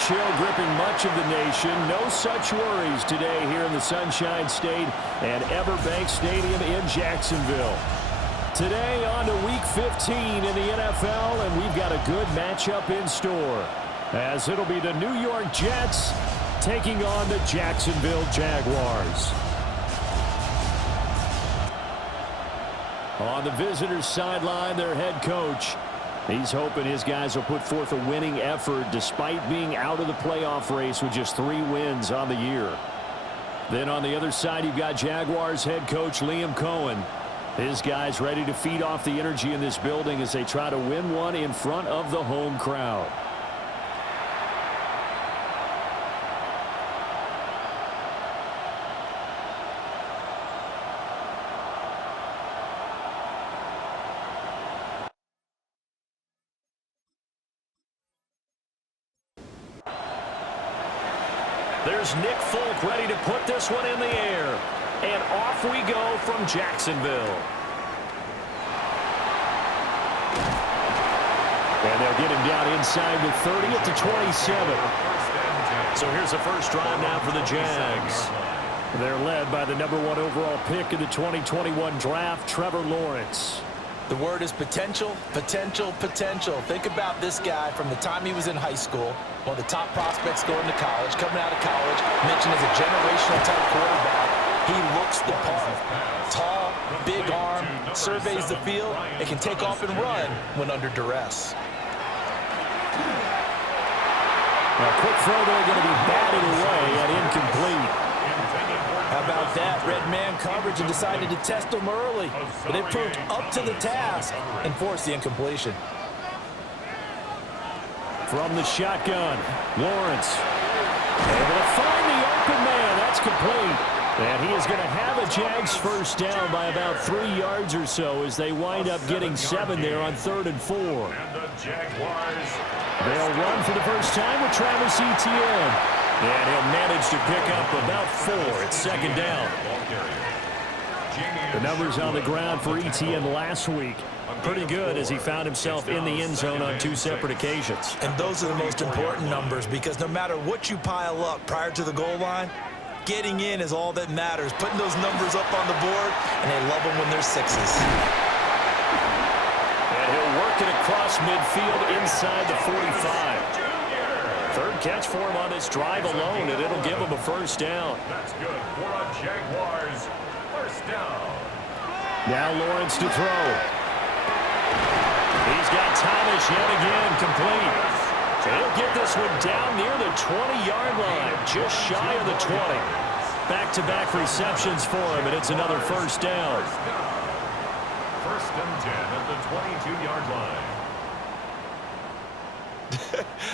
chill gripping much of the nation. No such worries today here in the Sunshine State at Everbank Stadium in Jacksonville. Today on to Week 15 in the NFL, and we've got a good matchup in store, as it'll be the New York Jets taking on the Jacksonville Jaguars. On the visitors' sideline, their head coach, he's hoping his guys will put forth a winning effort despite being out of the playoff race with just 3 wins on the year. Then on the other side, you've got Jaguars head coach Liam Cohen. His guys ready to feed off the energy in this building as they try to win one in front of the home crowd. There's Nick Folk ready to put this one in the air. And off we go from Jacksonville. And they'll get him down inside the 30 at the 27. So here's the first drive now for the Jags. They're led by the #1 overall pick in the 2021 draft, Trevor Lawrence. The word is potential, potential, potential. Think about this guy from the time he was in high school, one of the top prospects going to college, coming out of college, mentioned as a generational type quarterback. He looks the part. Tall, big arm, surveys the field, and can take off and run when under duress. A quick throw there going to be batted away and incomplete. How about that? Red man coverage and decided to test him early. But they proved up to the task and forced the incompletion. From the shotgun, Lawrence able to find the open man. That's complete. And he is going to have a Jags first down by about 3 yards or so as they wind up getting 7 there on 3rd and 4. They'll run for the first time with Travis Etienne. And he'll manage to pick up about 4. It's 2nd down. The numbers on the ground for Etienne last week, pretty good as he found himself in the end zone on 2 separate occasions. And those are the most important numbers because no matter what you pile up prior to the goal line, getting in is all that matters. Putting those numbers up on the board, and they love them when they're 6s. And he'll work it across midfield inside the 45. 3rd catch for him on this drive alone, and it'll give him a first down. That's good for a Jaguars first down. Now Lawrence to throw. He's got Thomas yet again complete. He'll get this one down near the 20-yard line, just shy of the 20. Back-to-back receptions for him, and it's another first down. First and 10 at the 22-yard line.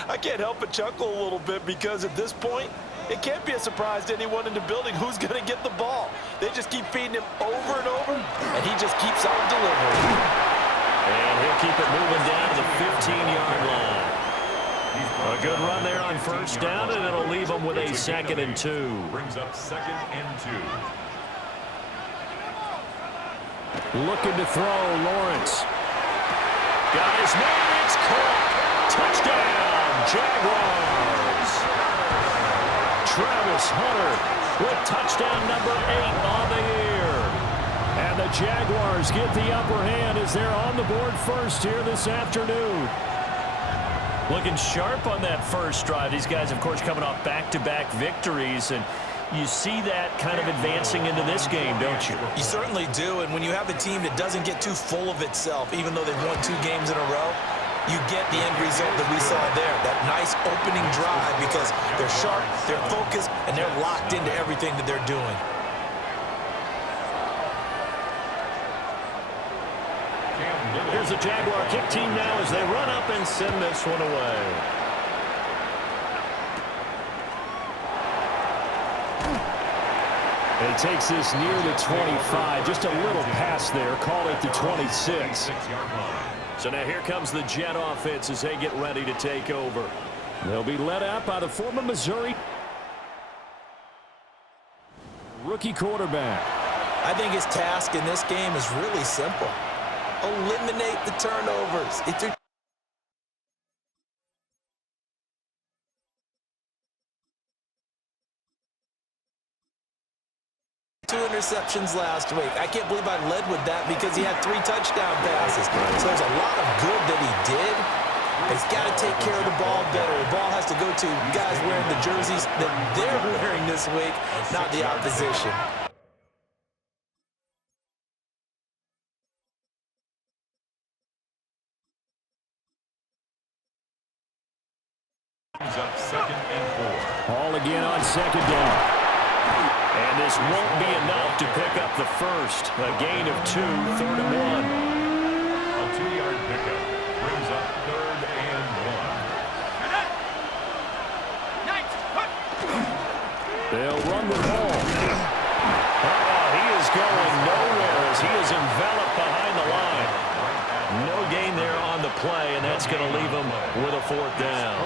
I can't help but chuckle a little bit because at this point, it can't be a surprise to anyone in the building who's going to get the ball. They just keep feeding him over and over, and he just keeps on delivering. And he'll keep it moving down to the 15-yard line. A good run there on first down, and it'll leave them with a 2nd and 2. Brings up 2nd and 2. Looking to throw, Lawrence. Got his man, it's caught. Touchdown, Jaguars. Travis Hunter with touchdown number 8 on the year. And the Jaguars get the upper hand as they're on the board first here this afternoon. Looking sharp on that first drive. These guys, of course, coming off back-to-back victories, and you see that kind of advancing into this game, don't you? You certainly do, and when you have a team that doesn't get too full of itself, even though they've won 2 games in a row, you get the end result that we saw there, that nice opening drive because they're sharp, they're focused, and they're locked into everything that they're doing. Here's the Jaguar kick team now as they run up and send this one away. He takes this near the 25, just a little pass there, call it the 26. So now here comes the Jet offense as they get ready to take over. They'll be led out by the former Missouri rookie quarterback. I think his task in this game is really simple. Eliminate the turnovers. If they're interceptions last week. I can't believe I led with that because he had 3 touchdown passes. So there's a lot of good that he did. He's got to take care of the ball better. The ball has to go to guys wearing the jerseys that they're wearing this week, not the opposition. Brings up 2nd and 4. All again on 2nd down. And this won't be enough to pick up the first. A gain of 2, 3rd and 1. A 2-yard pickup brings up 3rd and 1. They'll run the ball. He is going nowhere as he is enveloped behind the line. No gain there on the play, and that's going to leave him with a 4th down.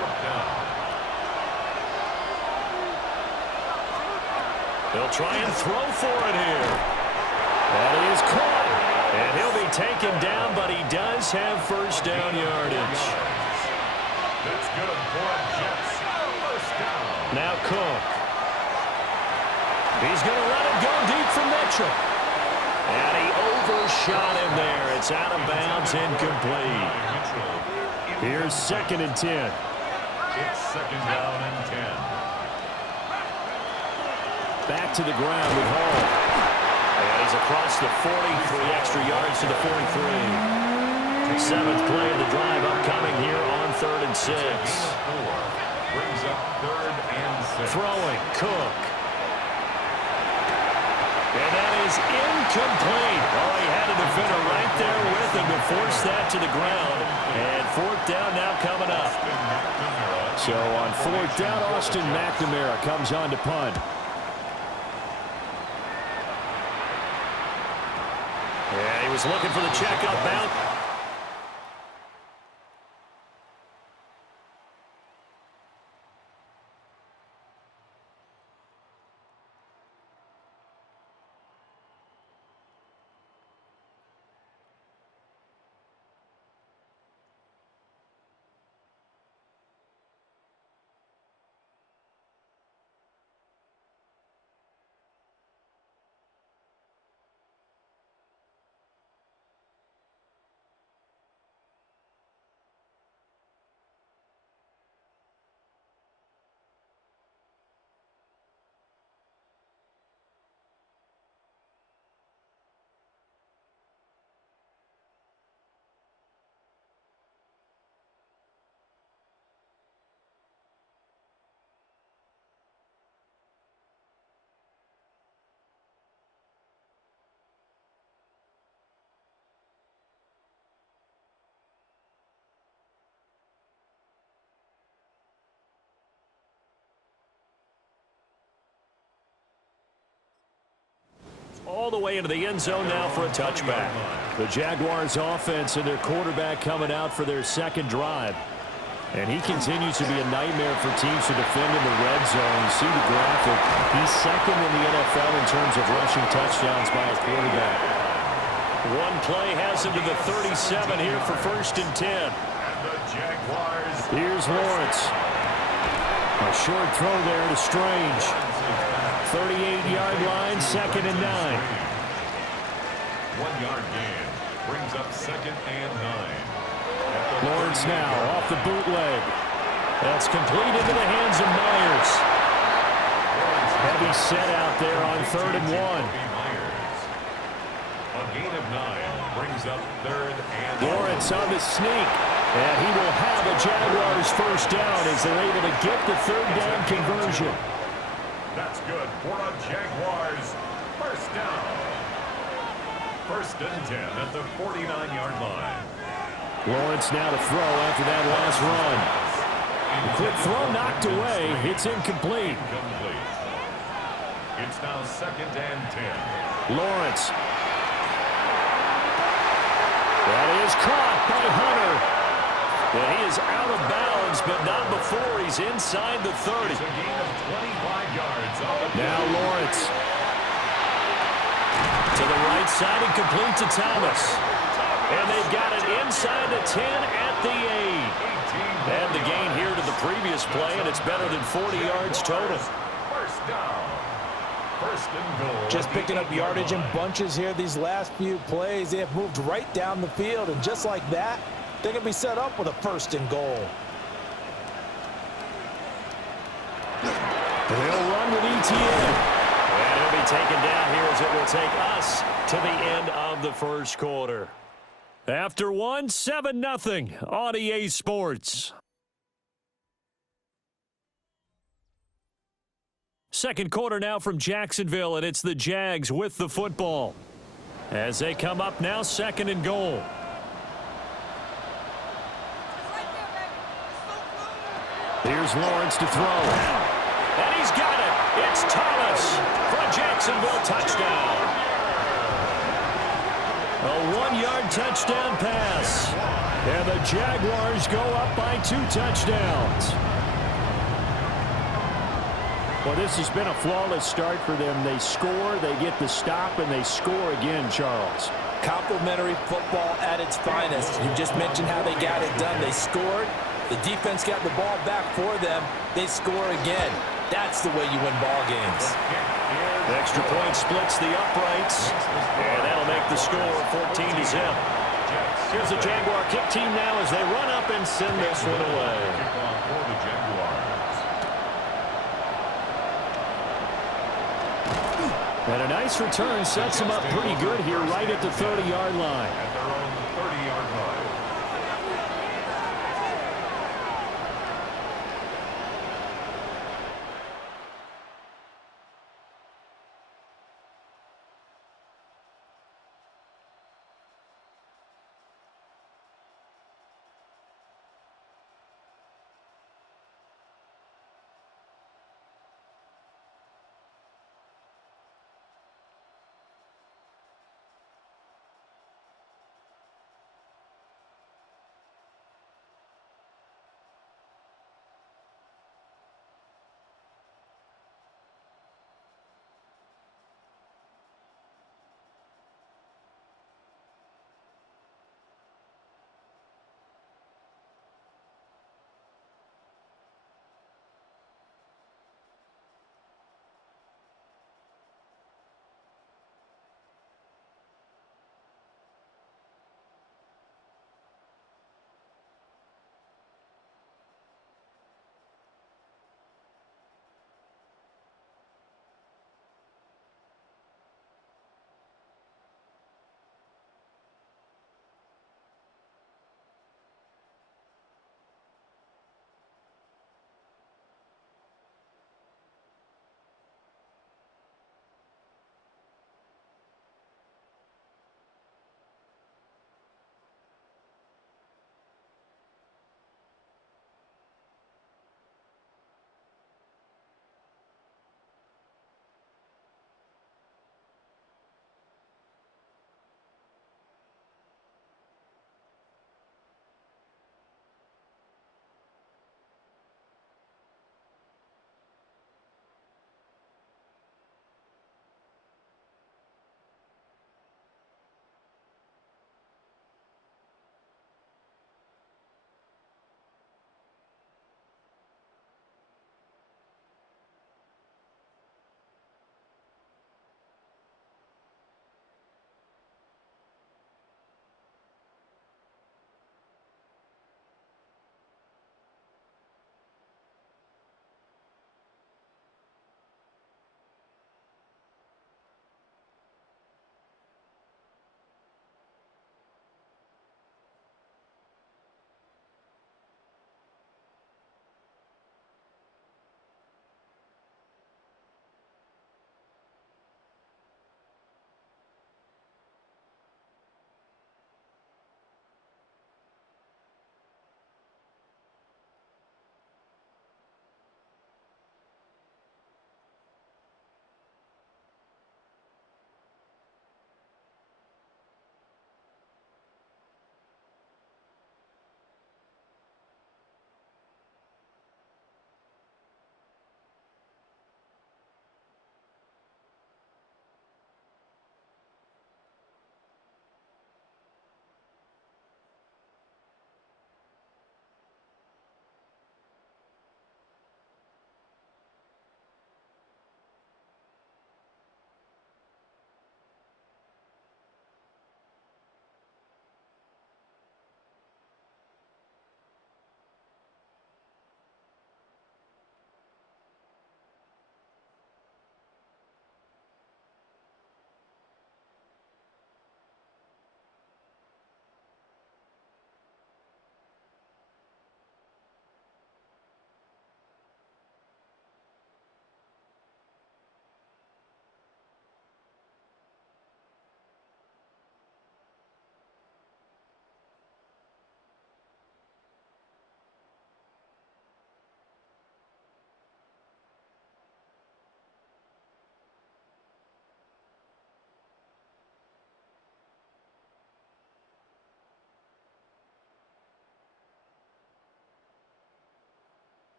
They'll try and throw for it here. That is caught. And he'll be taken down, but he does have 1st down yardage. That's good for a Jets 1st down. Now Cook. He's going to let it go deep from Mitchell. And he overshot him there. It's out of bounds, incomplete. Here's 2nd and 10. It's 2nd down and 10. Back to the ground with Hall. And he's across the 40, 3 extra yards to the 43. 7th play of the drive upcoming here on 3rd and 6. Brings up 3rd and 6. Throwing, Cook. And that is incomplete. Oh, he had a defender right there with him to force that to the ground. And 4th down now coming up. So on 4th down, Austin McNamara comes on to punt. Yeah, he was looking for the checkup bounce. All the way into the end zone now for a touchback. The Jaguars offense and their quarterback coming out for their 2nd drive. And he continues to be a nightmare for teams to defend in the red zone. You see the graphic. He's 2nd in the NFL in terms of rushing touchdowns by a quarterback. One play has him to the 37 here for 1st and 10. And the Jaguars. Here's Lawrence. A short throw there to Strange. 38-yard line, 2nd and 9. 1-yard gain brings up 2nd and 9. Lawrence now off the bootleg. That's complete into the hands of Myers. Heavy set out there on 3rd and 1. A gain of 9 brings up 3rd and 1. Lawrence on the sneak. And he will have a Jaguars 1st down as they're able to get the 3rd down conversion. That's good for a Jaguars 1st down. 1st and 10 at the 49-yard line. Lawrence now to throw after that last run. The quick throw knocked away. It's incomplete. It's now 2nd and 10. Lawrence. That is caught by Hunter. And he is out of bounds, but not before he's inside the 30. It's a gain of 25 yards on the now Lawrence. To the right side and complete to Thomas. And they've got it inside the 10 at the 8. And the gain here to the previous play, and it's better than 40 yards total. 1st down. First and goal. Just at the picking up 8-yard yardage in line. bunches here these last few plays. They have moved right down the field, and just like that, they're going to be set up with a first and goal. They'll run with ETN. And he'll be taken down here as it will take us to the end of the first quarter. After one, 7-0 on EA Sports. Second quarter now from Jacksonville, and it's the Jags with the football. As they come up now, second and goal. Here's Lawrence to throw. And he's got it. It's Thomas for a Jacksonville touchdown. A 1-yard touchdown pass. And the Jaguars go up by 2 touchdowns. Well, this has been a flawless start for them. They score, they get the stop, and they score again, Charles. Complimentary football at its finest. You just mentioned how they got it done. They scored. The defense got the ball back for them. They score again. That's the way you win ball games. The extra point splits the uprights, and that'll make the score 14-0. Here's the Jaguar kick team now as they run up and send this one away. Kickoff for the Jaguars. And a nice return sets them up pretty good here right at the 30-yard line. At their own 30-yard line.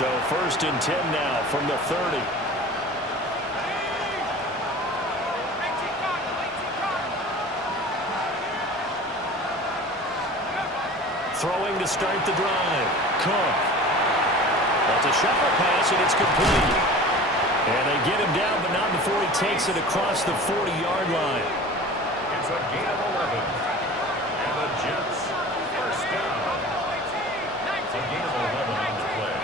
So 1st and 10 now from the 30. Throwing to start the drive. Cook. That's a shuffle pass, and it's complete. And they get him down, but not before he takes it across the 40-yard line. It's a gain of 11. And the Jets, first down. A gain of 11 on the play.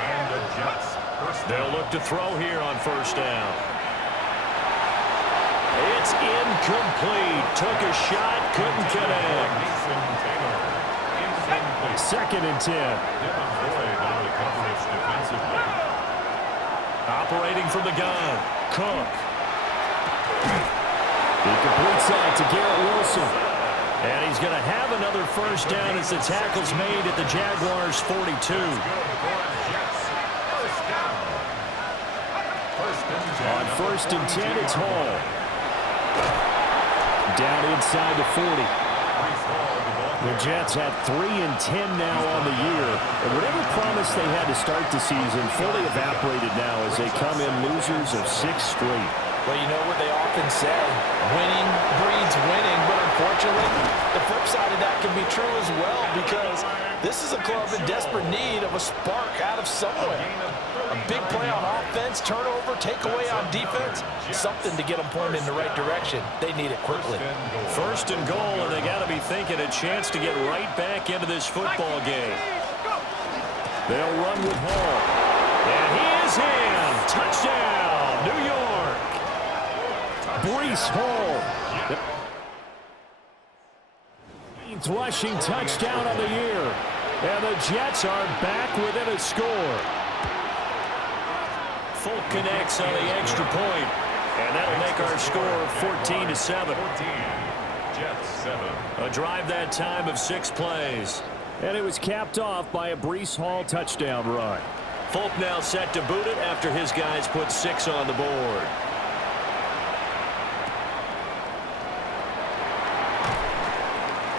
And the Jets, first down. They'll look to throw here on 1st down. It's incomplete. Took a shot, couldn't connect. 2nd and 10. Operating from the gun. Cook. He completes that to Garrett Wilson. And he's going to have another 1st down as the tackle's made at the Jaguars' 42. On 1st and 10, it's Hall. Down inside the 40. The Jets have 3 and 10 now on the year. And whatever promise they had to start the season fully evaporated now as they come in losers of 6 straight. Well, you know what they often say, winning breeds winning, but unfortunately, the flip side of that can be true as well because this is a club in desperate need of a spark out of somewhere. A big play on offense, turnover, takeaway on defense, something to get them pointed in the right direction. They need it quickly. 1st and goal, and they got to be thinking a chance to get right back into this football game. They'll run with Hall. And he is in. Touchdown, New York. Breece Hall. 8th rushing touchdown of the year. And the Jets are back within a score. Folk connects on the extra point. And that'll make our score 14-7. Jets 7. A drive that time of 6 plays. And it was capped off by a Breece Hall touchdown run. Folk now set to boot it after his guys put 6 on the board.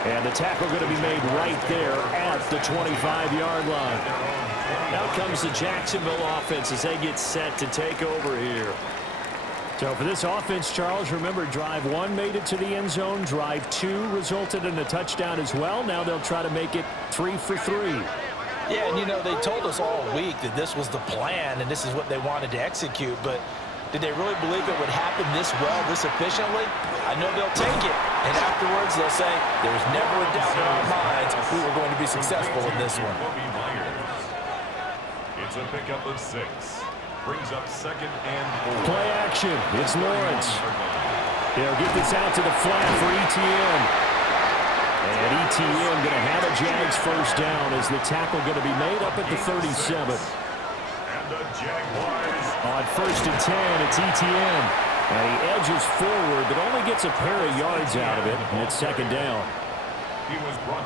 And the tackle going to be made right there at the 25-yard line. Out comes the Jacksonville offense as they get set to take over here. So for this offense, Charles, remember drive 1 made it to the end zone. Drive 2 resulted in a touchdown as well. Now they'll try to make it 3 for 3. Yeah, and you know, they told us all week that this was the plan and this is what they wanted to execute, but did they really believe it would happen this well, this efficiently? I know they'll take it, and afterwards they'll say, there's never a doubt in our minds we were going to be successful in this one. It's a pickup of 6. Brings up 2nd and 4. Play action. It's Lawrence. They'll get this out to the flat for ETN. And ETN going to have a Jags 1st down as the tackle going to be made up at the 37. And the Jaguars. On 1st and 10, it's ETN. And he edges forward, but only gets a pair of yards out of it. And it's 2nd down.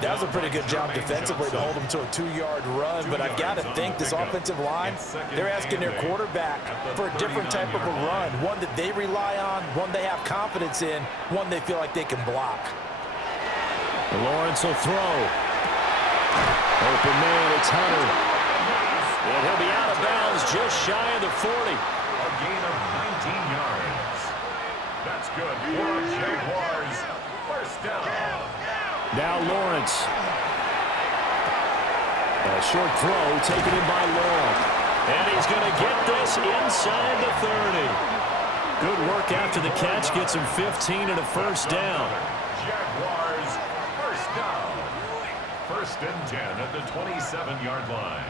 That was a pretty good job defensively to hold them to a 2-yard run, but I've got to think this offensive line, they're asking their quarterback for a different type of a run, one that they rely on, one they have confidence in, one they feel like they can block. Lawrence will throw. Open man, it's Hunter. And he'll be out of bounds just shy of the 40. A gain of 19 yards. That's good for the Jaguars. 1st down. Now Lawrence. A short throw taken in by Long. And he's going to get this inside the 30. Good work after the catch. Gets him 15 and a 1st down. Jaguars, 1st down. 1st and 10 at the 27-yard line.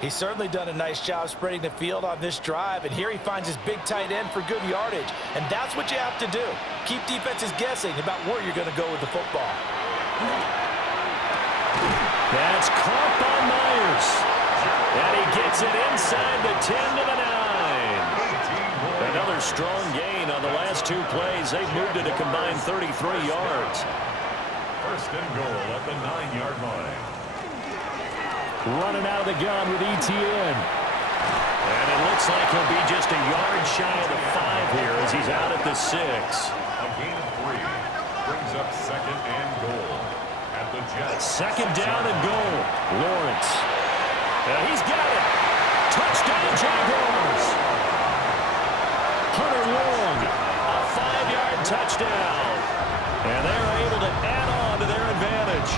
He's certainly done a nice job spreading the field on this drive, and here he finds his big tight end for good yardage, and that's what you have to do. Keep defenses guessing about where you're going to go with the football. That's caught by Myers, and he gets it inside the 10 to the 9. Another strong gain on the last 2 plays. They've moved it a combined 33 yards. 1st and goal at the 9-yard line. Running out of the gun with ETN. And it looks like he'll be just a yard shy of the 5 here as he's out at the 6. A gain of 3. Brings up 2nd and goal at the Jets. 2nd down and goal. Lawrence. He's got it. Touchdown, Jaguars. Hunter Long, a 5-yard touchdown. And they're able to add on to their advantage.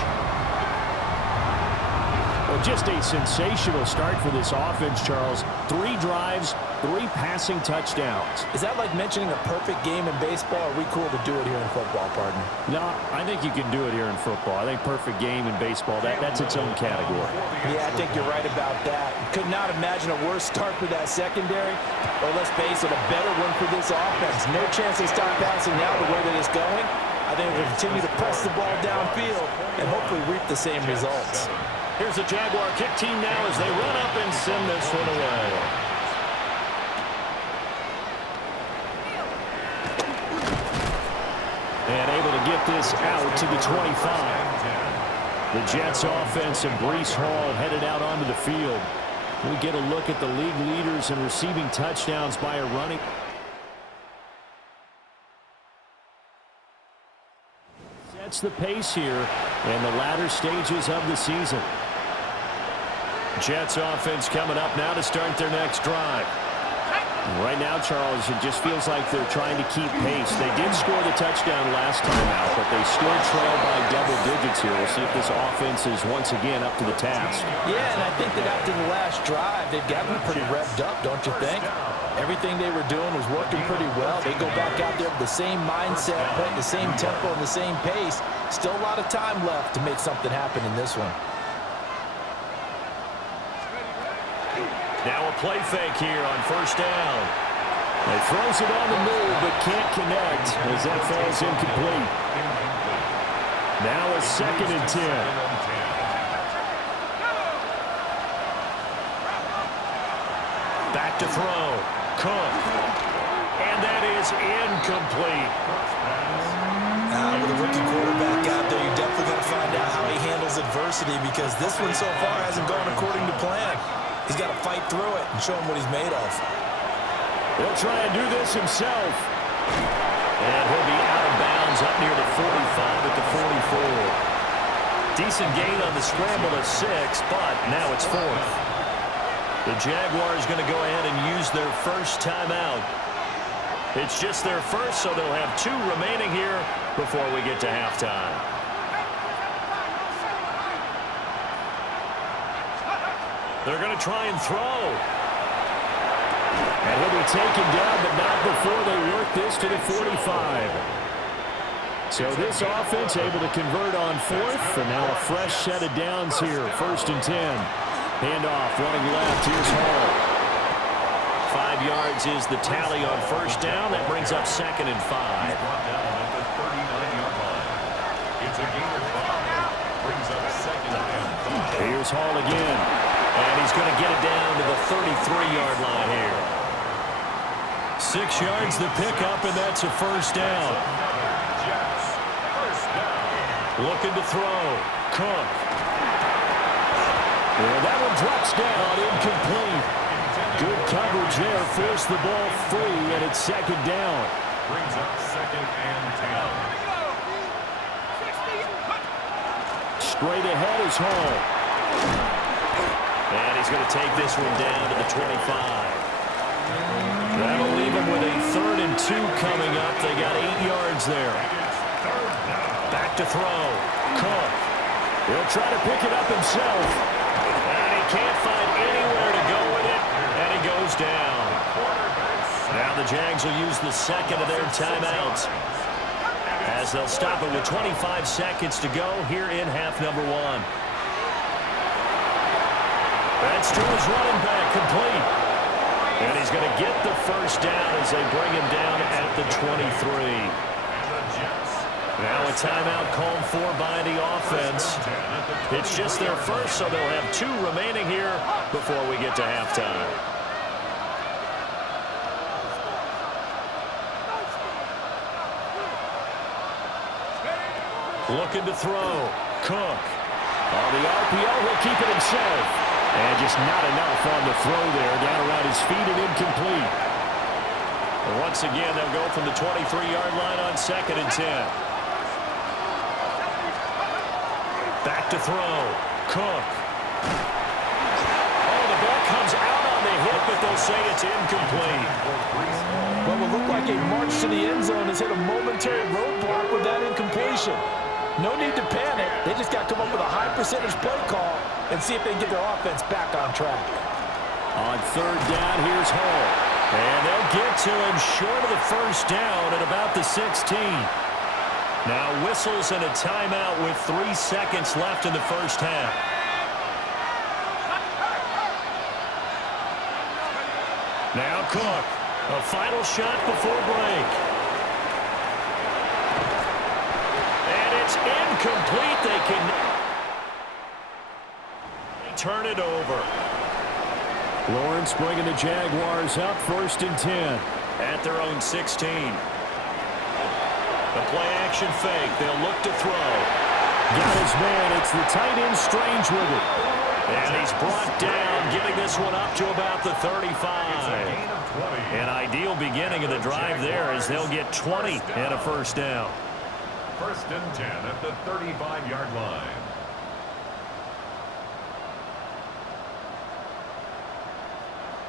Well, just a sensational start for this offense, Charles. 3 drives, 3 passing touchdowns. Is that like mentioning a perfect game in baseball? Or are we cool to do it here in football, partner? No, I think you can do it here in football. I think perfect game in baseball, that's its own category. Yeah, I think you're right about that. Could not imagine a worse start for that secondary. Or let's face it, a better one for this offense. No chance they stop passing now the way that it's going. I think they'll continue to press the ball downfield and hopefully reap the same results. Here's the Jaguar kick team now as they run up and send this one away. And able to get this out to the 25. The Jets offense and Breece Hall headed out onto the field. We get a look at the league leaders in receiving touchdowns by a running. Sets the pace here in the latter stages of the season. Jets offense coming up now to start their next drive. Right now, Charles, it just feels like they're trying to keep pace. They did score the touchdown last time out, but they still trail by double digits here. We'll see if this offense is once again up to the task. Yeah, and I think that after the last drive, they've gotten pretty revved up, don't you think? Everything they were doing was working pretty well. They go back out there with the same mindset, playing the same tempo and the same pace. Still a lot of time left to make something happen in this one. Now a play fake here on first down. He throws it on the move but can't connect as that falls incomplete. Now a 2nd and 10. Back to throw. Cook. And that is incomplete. With a rookie quarterback out there, you're definitely going to find out how he handles adversity because this one so far hasn't gone according to plan. He's got to fight through it and show him what he's made of. He'll try and do this himself. And he'll be out of bounds up near the 45 at the 44. Decent gain on the scramble of 6, but now it's 4th. The Jaguars going to go ahead and use their first timeout. It's just their first, so they'll have 2 remaining here before we get to halftime. They're going to try and throw. And he'll be taken down, but not before they work this to the 45. So this offense able to convert on 4th, and now a fresh set of downs here. 1st and 10. Handoff running left. Here's Hall. 5 yards is the tally on first down. That brings up 2nd and 5. It's a gain of 5. Brings up 2nd and 5. Here's Hall again. And he's going to get it down to the 33-yard line here. 6 yards the pickup, and that's a first down. Jets, first down. Looking to throw. Cook. And that one drops down, incomplete. Good coverage there, forced the ball free, and it's 2nd down. Brings up 2nd and 10. Straight ahead is Hall. And he's going to take this one down to the 25. That'll leave him with a 3rd and 2 coming up. They got 8 yards there. Back to throw. Cook. He'll try to pick it up himself. And he can't find anywhere to go with it. And he goes down. Now the Jags will use the 2nd of their timeouts, as they'll stop it with 25 seconds to go here in half number 1. That's to his running back, complete. And he's going to get the first down as they bring him down at the 23. Now a timeout called for by the offense. It's just their first, so they'll have 2 remaining here before we get to halftime. Looking to throw. Cook. On the RPO, he'll keep it himself. And just not enough on the throw there. Down around his feet and incomplete. And once again, they'll go from the 23-yard line on 2nd and 10. Back to throw. Cook. it's incomplete. What will look like a march to the end zone has hit a momentary roadblock with that incompletion. No need to panic. They just got to come up with a high percentage play call and see if they can get their offense back on track. On third down, here's Hall. And they'll get to him short of the first down at about the 16. Now whistles and a timeout with 3 seconds left in the first half. Now Cook, a final shot before break. And it's incomplete. They can turn it over. Lawrence bringing the Jaguars up 1st and 10 at their own 16. The play-action fake. They'll look to throw. Got his man. It's the tight end Strange with it. And he's brought down, giving this one up to about the 35. An ideal beginning of the drive there as they'll get 20 and a first down. 1st and 10 at the 35-yard line.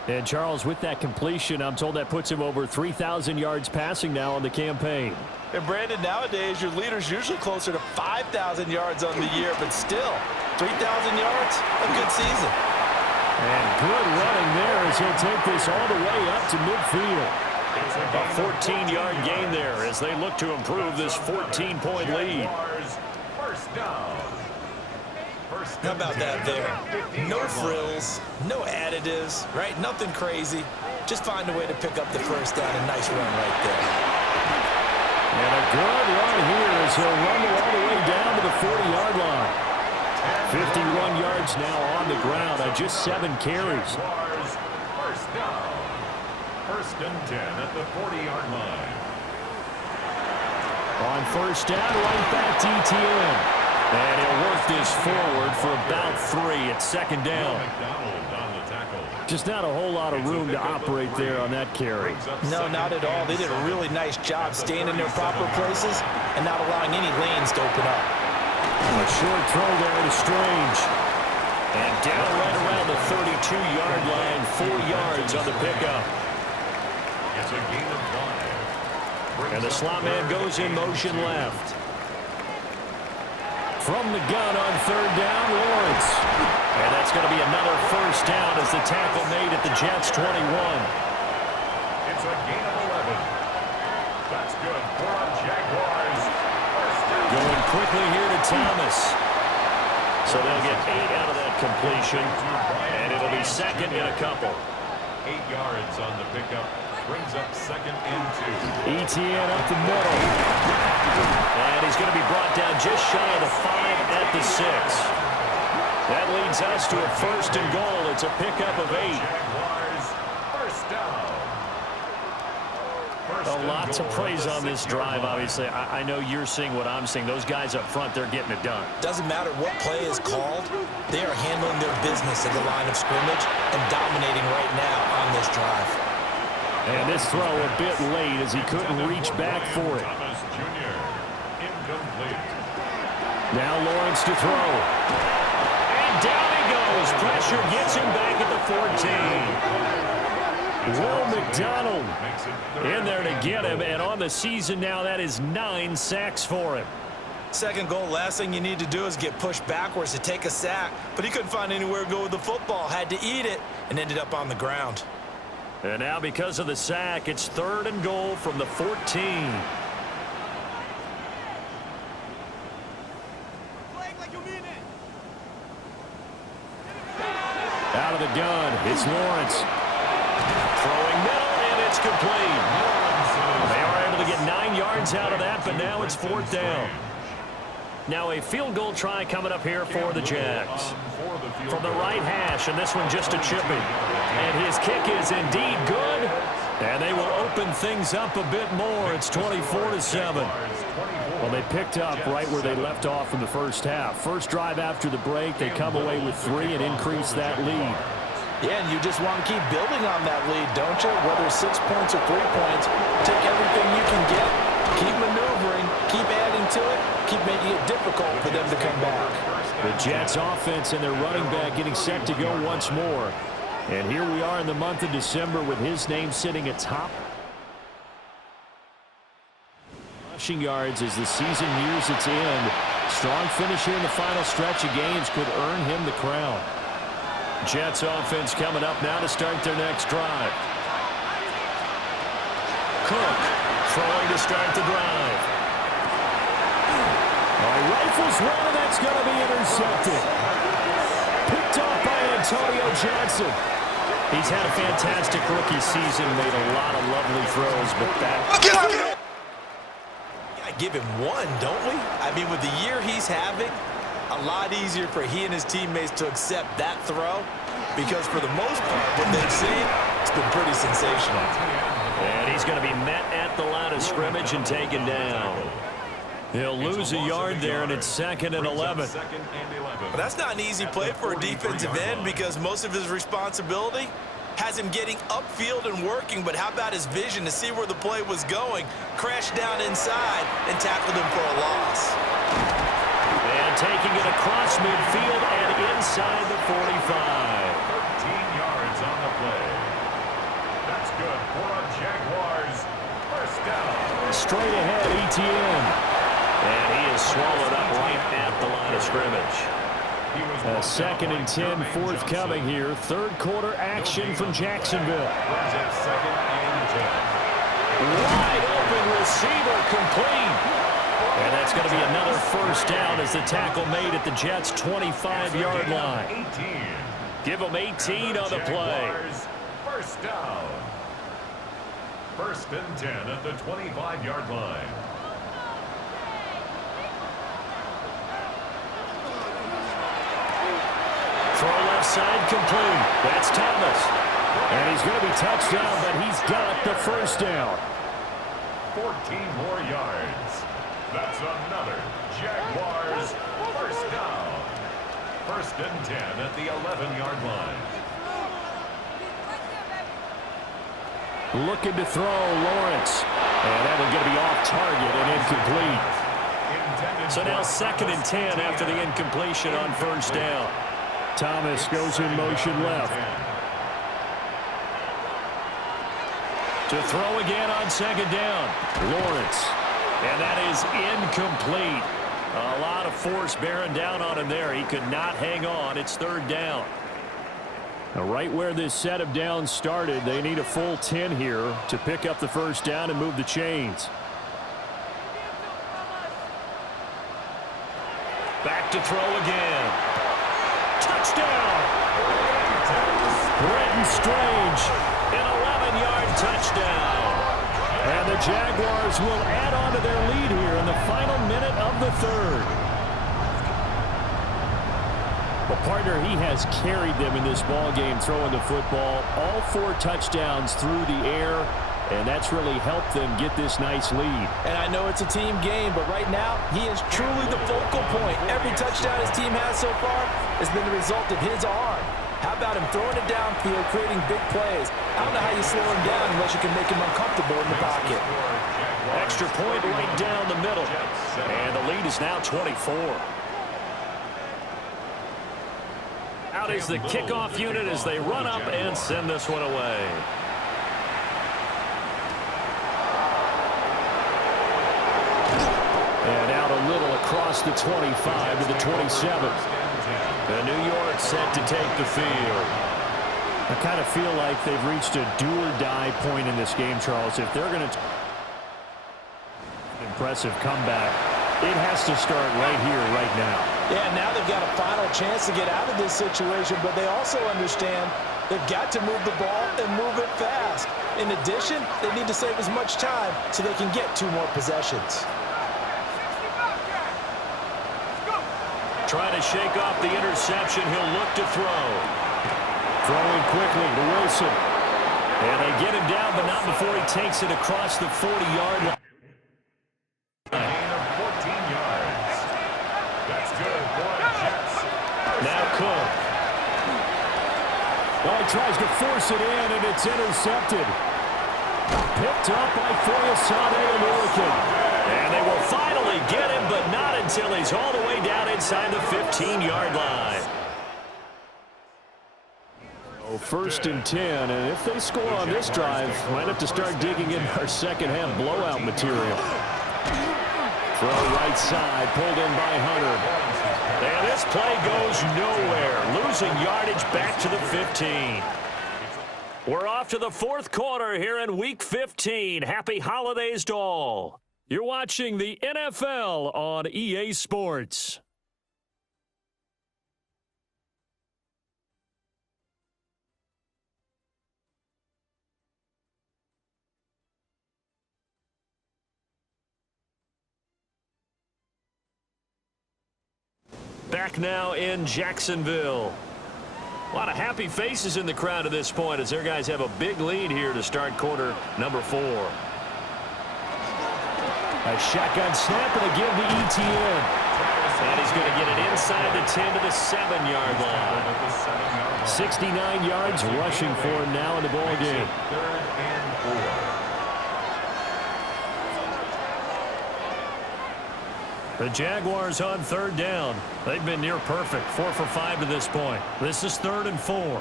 And Charles, with that completion, I'm told that puts him over 3,000 yards passing now on the campaign. And Brandon, nowadays your leader's usually closer to 5,000 yards on the year, but still, 3,000 yards, a good season. And good running there as he'll take this all the way up to midfield. A 14-yard gain there as they look to improve this 14-point lead. First down. How about that there? No frills, no additives, right? Nothing crazy. Just find a way to pick up the first down. A nice run right there. And a good run here as he'll run all the way down to the 40-yard line. 51 yards now on the ground on just 7 carries. First down. 1st and 10 at the 40-yard line. On first down, right back to ETN. And he'll work this forward for about 3 at 2nd down. Just not a whole lot of room to operate there on that carry. No, not at all. They did a really nice job staying in their proper places and not allowing any lanes to open up. A short throw there to Strange. And down right around the 32-yard line, 4 yards on the pickup. It's a gain of 5. And the slot man goes in motion left. From the gun on third down, Lawrence. And that's going to be another first down as the tackle made at the Jets' 21. It's a gain of 11. That's good for our Jaguars. First down. Going quickly here to Thomas. So they'll get 8 out of that completion. And it'll be second and a couple. 8 yards on the pickup. Brings up 2nd and 2. ETN up the middle. And he's going to be brought down just shy of the 5 at the 6. That leads us to a 1st and goal. It's a pickup of 8. Jaguars, first down. A lot to praise on this drive, obviously. I know you're seeing what I'm seeing. Those guys up front, they're getting it done. Doesn't matter what play is called. They are handling their business at the line of scrimmage and dominating right now on this drive. And this throw a bit late as he couldn't reach back for it. Thomas Jr. Incomplete. Now Lawrence to throw. And down he goes. Pressure gets him back at the 14. Will McDonald in there to get him. And on the season now, that is 9 sacks for him. 2nd goal, last thing you need to do is get pushed backwards to take a sack. But he couldn't find anywhere to go with the football. Had to eat it and ended up on the ground. And now because of the sack, it's 3rd and goal from the 14. Out of the gun, it's Lawrence. Throwing middle, and it's complete. They are able to get 9 yards out of that, but now it's 4th down. Now a field goal try coming up here for the Jags. From the right hash, and this one just a chipping. And his kick is indeed good. And they will open things up a bit more. It's 24-7. Well, they picked up right where they left off in the first half. First drive after the break, they come away with 3 and increase that lead. Yeah, and you just want to keep building on that lead, don't you? Whether 6 points or 3 points, take everything you can get, keep maneuvering, keep adding to it, keep making it difficult for them to come back. The Jets offense and their running back getting set to go once more. And here we are in the month of December with his name sitting atop rushing yards as the season nears its end. Strong finish here in the final stretch of games could earn him the crown. Jets offense coming up now to start their next drive. Cook throwing to start the drive. Rifles one, and that's going to be intercepted. Picked off by Antonio Johnson. He's had a fantastic rookie season, made a lot of lovely throws, but that... Give him one, don't we? I mean, with the year he's having, a lot easier for he and his teammates to accept that throw because for the most part, what they've seen, it's been pretty sensational. And he's going to be met at the line of scrimmage and taken down. He'll lose a yard there, and it's 2nd and 11. But that's not an easy play for a defensive end because most of his responsibility has him getting upfield and working, but how about his vision to see where the play was going, crashed down inside, and tackled him for a loss. And taking it across midfield and inside the 45. 13 yards on the play. That's good for a Jaguars first down. Straight ahead, Etienne. And he is swallowed up right at the line of scrimmage. 2nd and 10 forthcoming here. Third quarter action from Jacksonville. Wide open receiver complete. And that's going to be another first down as the tackle made at the Jets' 25-yard line. Give them 18 on the play. First down. 1st and 10 at the 25-yard line. Throw left side complete. That's Thomas. And he's going to be touched down, but he's got the first down. 14 more yards. That's another Jaguars first down. 1st and 10 at the 11-yard line. Looking to throw, Lawrence. And that one going to be off target and incomplete. So now 2nd and 10 after the incompletion on first down. Thomas goes in motion left. To throw again on 2nd down. Lawrence. And that is incomplete. A lot of force bearing down on him there. He could not hang on. It's 3rd down. Now, right where this set of downs started, they need a full 10 here to pick up the first down and move the chains. Back to throw again. Touchdown! Brenton Strange, an 11-yard touchdown. And the Jaguars will add on to their lead here in the final minute of the 3rd. Well, partner, he has carried them in this ball game throwing the football. All 4 touchdowns through the air, and that's really helped them get this nice lead. And I know it's a team game, but right now, he is truly the focal point. Every touchdown his team has so far has been the result of his arm. How about him throwing it downfield, creating big plays? I don't know how you slow him down unless you can make him uncomfortable in the pocket. Extra point right down the middle. And the lead is now 24. Out is the kickoff unit as they run up and send this one away. And out a little across the 25 to the 27. The New York set to take the field. I kind of feel like they've reached a do-or-die point in this game, Charles. If they're going to impressive comeback, it has to start right here, right now. Yeah, now they've got a final chance to get out of this situation, but they also understand they've got to move the ball and move it fast. In addition, they need to save as much time so they can get 2 more possessions. Trying to shake off the interception. He'll look to throw. Throwing quickly to Wilson. And they get him down, but not before he takes it across the 40-yard line. Gain of 14 yards. That's good for the Jets. Now Cook. Oh, he tries to force it in, and it's intercepted. Picked up by Foyesade American. And they will finally get him, but not until he's all the way down inside the 15-yard line. First and 10, and if they score on this drive, might have to start digging in our second-half blowout material. Throw right side, pulled in by Hunter. And this play goes nowhere. Losing yardage back to the 15. We're off to the fourth quarter here in Week 15. Happy holidays to all. You're watching the NFL on EA Sports. Back now in Jacksonville. A lot of happy faces in the crowd at this point as their guys have a big lead here to start quarter number 4. A shotgun snap and a give to ETN. And he's going to get it inside the 10 to the 7-yard line. 69 yards rushing for him now in the ball game. Third and 4. The Jaguars on third down. They've been near perfect. 4 for 5 to this point. This is 3rd and 4.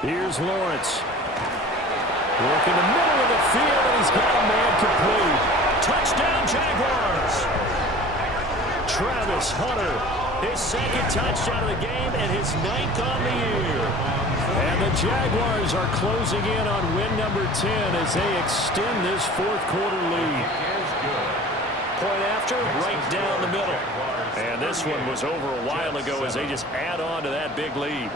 Here's Lawrence. Work in the middle of the field, and he's got a man complete. Touchdown, Jaguars! Travis Hunter, his second touchdown of the game and his 9th on the year. And the Jaguars are closing in on win number 10 as they extend this fourth quarter lead. Point after, right down the middle. And this one was over a while ago as they just add on to that big lead.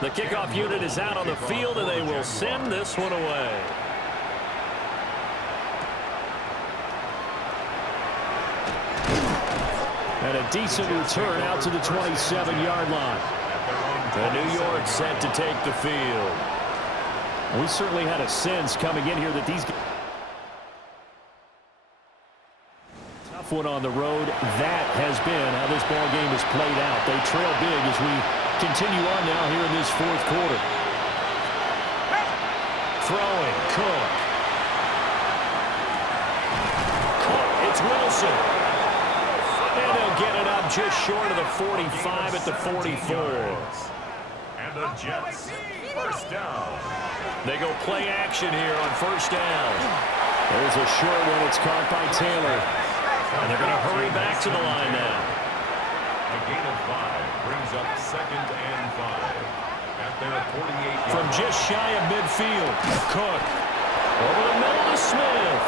The kickoff unit is out on the field, and they will send this one away. And a decent return out to the 27-yard line. The New York set to take the field. We certainly had a sense coming in here that these guys... Tough one on the road. That has been how this ball game has played out. They trail big as we continue on now here in this fourth quarter. Throwing, Cook. It's Wilson. And he'll get it up just short of the 45 at the 44. And the Jets, first down. They go play action here on first down. There's a short one. It's caught by Taylor. And they're going to hurry back to the line now. A gain of 5 brings up 2nd and 5. At their 48-yard From just shy of midfield, Cook. Over the middle to Smith.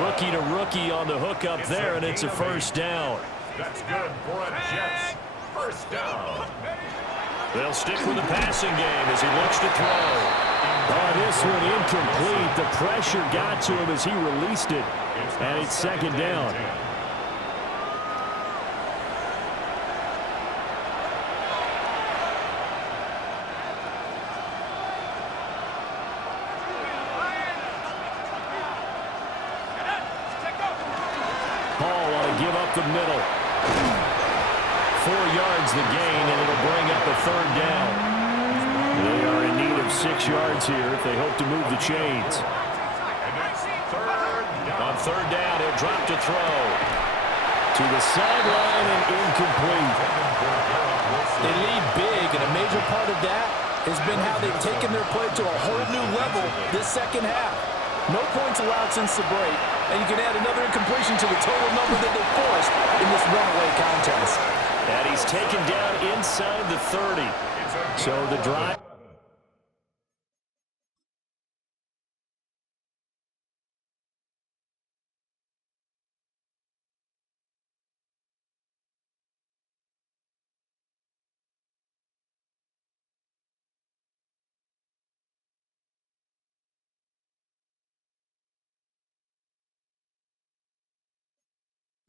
Rookie to rookie on the hook up there, and it's a first down. That's good for a Jets first down. They'll stick with the passing game as he looks to throw. Oh, this one incomplete. The pressure got to him as he released it. And it's second down. Paul want to give up the middle. 4 yards the gain, and it'll bring up a third down. They are in need of 6 yards here if they hope to move the chains. On third down, he'll drop to throw. To the sideline and incomplete. They lead big, and a major part of that has been how they've taken their play to a whole new level this second half. No points allowed since the break, and you can add another incompletion to the total number that they forced in this runaway contest. And he's taken down inside the 30. So the drive.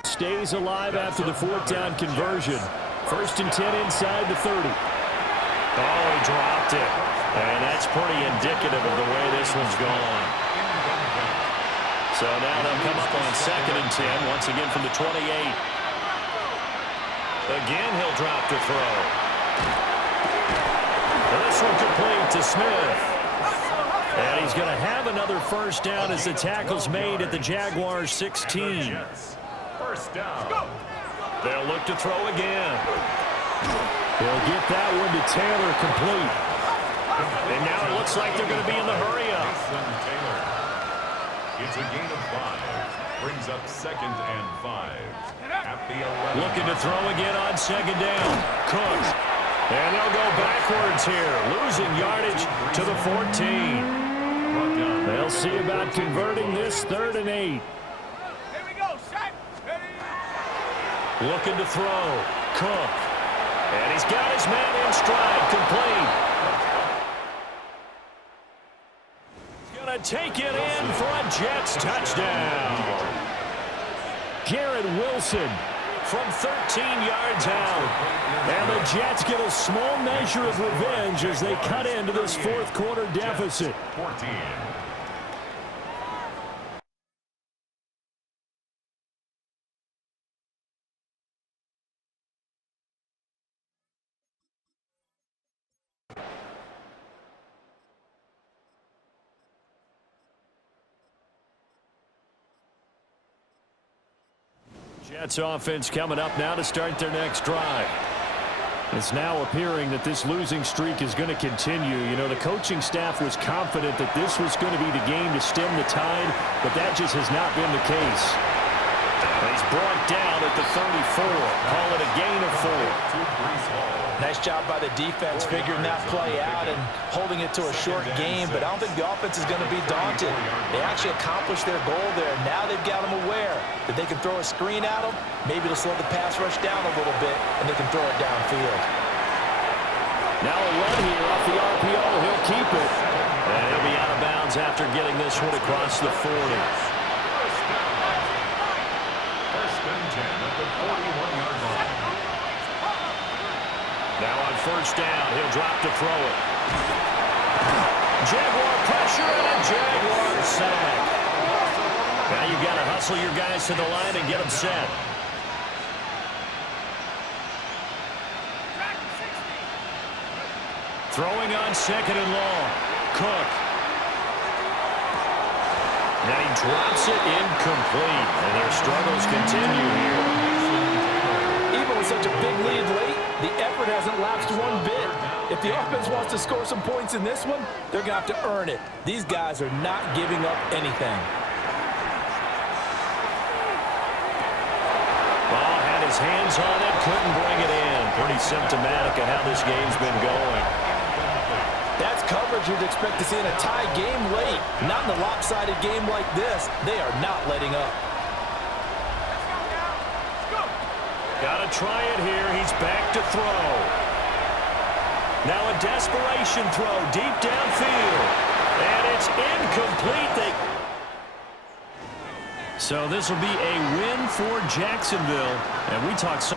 Stays alive after the fourth down conversion. First and 10 inside the 30. Oh, he dropped it. And that's pretty indicative of the way this one's gone. So now they'll come up on 2nd and 10, once again from the 28. Again, he'll drop to throw. This one complete to Smith. And he's going to have another first down as the tackle's made at the Jaguars 16. First down. They'll look to throw again. They'll get that one to Taylor, complete. And now it looks like they're going to be in the hurry-up. Taylor. It's a gain of 5. Brings up 2nd and 5. At the 11. Looking to throw again on 2nd down. Cook. And they'll go backwards here, losing yardage to the 14. They'll see about converting this 3rd and 8. Looking to throw. Cook. And he's got his man in stride, complete. He's going to take it in for a Jets touchdown. Garrett Wilson from 13 yards out. And the Jets get a small measure of revenge as they cut into this 4th quarter deficit. 14. Jets offense coming up now to start their next drive. It's now appearing that this losing streak is going to continue. You know, the coaching staff was confident that this was going to be the game to stem the tide, but that just has not been the case. He's brought down at the 34. Call it a gain of 4. Nice job by the defense figuring that play out and holding it to a short game, but I don't think the offense is going to be daunted. They actually accomplished their goal there. Now they've got them aware that they can throw a screen at them. Maybe it'll slow the pass rush down a little bit, and they can throw it downfield. Now a run here off the RPO. He'll keep it. And he'll be out of bounds after getting this one across the 40. First and 10 at the 41-yard line. Now on 1st down, he'll drop to throw it. Jaguar pressure and a Jaguar sack. Now you've got to hustle your guys to the line and get them set. Throwing on 2nd and long. Cook. Now he drops it incomplete. And their struggles continue here. Even with such a big lead late, the effort hasn't lapsed one bit. If the offense wants to score some points in this one, they're going to have to earn it. These guys are not giving up anything. Ball had his hands on it, couldn't bring it in. Pretty symptomatic of how this game's been going. That's coverage you'd expect to see in a tie game late. Not in a lopsided game like this. They are not letting up. Got to try it here. He's back to throw. Now a desperation throw deep downfield. And it's incomplete. So this will be a win for Jacksonville. And we talked